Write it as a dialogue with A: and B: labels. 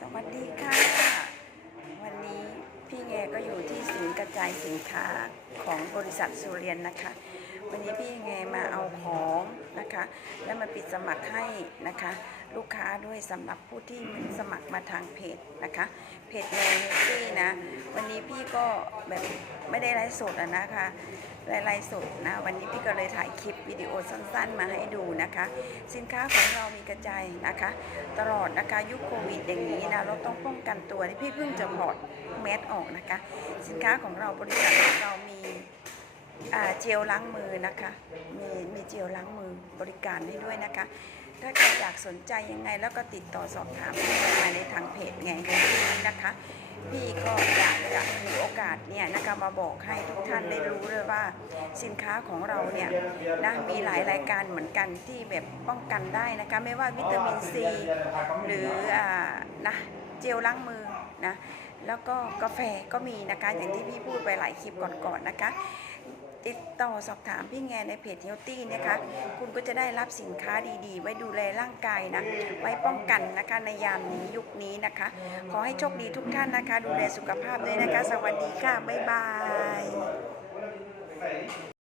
A: สวัสดีค่ะ วันนี้พี่แงก็อยู่ที่ศูนย์กระจายสินค้าของบริษัทสุเรียนนะคะ วันนี้พี่แงมาเอาของนะคะ แล้วมาปิดสมัครให้นะคะ ลูกค้าด้วยสำหรับผู้ที่สมัครมาทางเพจนะคะ เพจแงเฮลตี้นะ วันนี้พี่ก็แบบไม่ได้ไลฟ์สดอะนะคะไลฟ์สดนะวันนี้พี่ก็เลยถ่ายคลิปวิดีโอสั้นๆ มาให้ดูนะคะ สินค้าของเรามีกระจายนะคะ ตลอดนะคะยุคโควิดอย่างนี้นะเราต้องป้องกันตัวนี่พี่เพิ่งจะถอดแมสออกนะคะ สินค้าของเราบริษัทของเรามีเจลล้างมือนะคะ มีมีเจลล้างมือบริการให้ด้วยนะคะ ถ้าใครอยากสนใจยังไงแล้วก็ติดต่อสอบถามมาในทางเพจไงนี้นะคะ พี่ก็อยากจะมีโอกาสเนี่ยนะคะมาบอกให้ทุกท่านได้รู้เลยว่าสินค้าของเราเนี่ยนะมีหลายรายการเหมือนกันที่แบบป้องกันได้นะคะไม่ว่าวิตามินซีหรืออ่านะเจลล้างมือนะแล้วก็กาแฟก็มีนะคะอย่างที่พี่พูดไปหลายคลิปก่อนๆนะคะ ติดต่อสอบถามพี่แงในเพจเฮลตี้นะคะ คุณก็จะได้รับสินค้าดีๆ ไว้ดูแลร่างกายนะ ไว้ป้องกันนะคะในยามนี้ยุคนี้นะคะ ขอให้โชคดีทุกท่านนะคะ ดูแลสุขภาพด้วยนะคะ สวัสดีค่ะ บ๊ายบาย